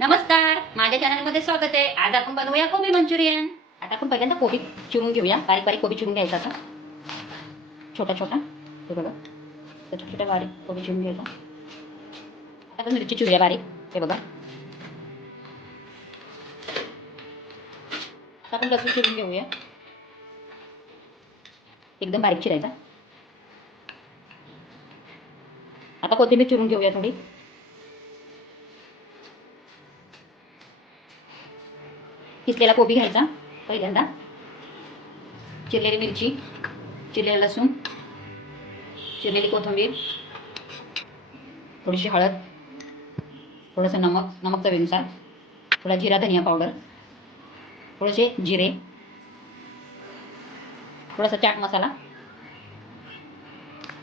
नमस्कार. माझ्या चॅनलमध्ये स्वागत आहे. आज आपण बनवूया कोबी मंचुरियन. आता आपण पहिल्यांदा कोबी चिरून घेऊया. बारीक बारीक कोबी चिरून घ्यायचा आता. छोटा छोटा. हे बघा. छोट्या छोट्या बारीक कोबी चिरून घ्यायचा. आता मिरची चिरूया बारीक. हे बघा. आता आपण लसूण चिरून घेऊया. एकदम बारीक चिरायचा. आता कोथिंबीर चिरून घेऊया थोडी. किसलेला कोबी घ्यायचा? पहिल्यांदा. चिरलेली मिरची चिरलेला लसूण चिरलेली कोथिंबीर थोडीशी हळद थोडंसं नमक नमक चवीनुसार थोडा जिरा धनिया पावडर थोडेसे जिरे थोडासा चाट मसाला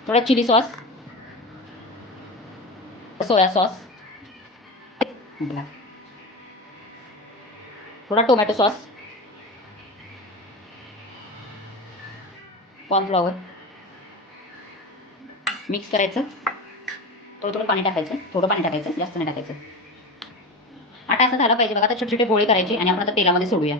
थोडा चिली सॉस सोया सॉस. थोडा टोमॅटो सॉस. कॉर्नफ्लॉवर मिक्स करायचं. थोडं थोडं पाणी टाकायचं. थोडं पाणी टाकायचं. जास्त नाही टाकायचं. आटा असं झाला पाहिजे बघा आता छोटे छोटे गोळे करायचे आणि आपण आता तेलामध्ये सोडूया.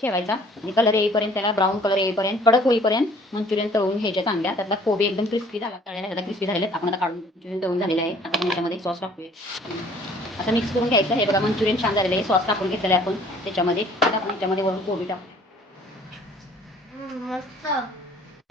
ठेवायचा आणि कलर येईपर्यंत त्याला ब्राऊन कलर येईपर्यंत कडक होईपर्यंत मंचुरियन तळून घ्यायचे चांगल्या. त्यातला कोबी एकदम क्रिस्पी झाला. तळलेला आता क्रिस्पी झालेला आपण आता काढून मंचुरियन तळून झालेले आहे. आता आपण याच्यामध्ये सॉस टाकूया. असं मिक्स करून घ्यायचं हे बघा मंचुरियन छान झालेलं आहे. सॉस टाकून घेतलेलं आहे आपण त्याच्यामध्ये. आता आपण याच्यामध्ये वरून कोबी टाकू मस्त.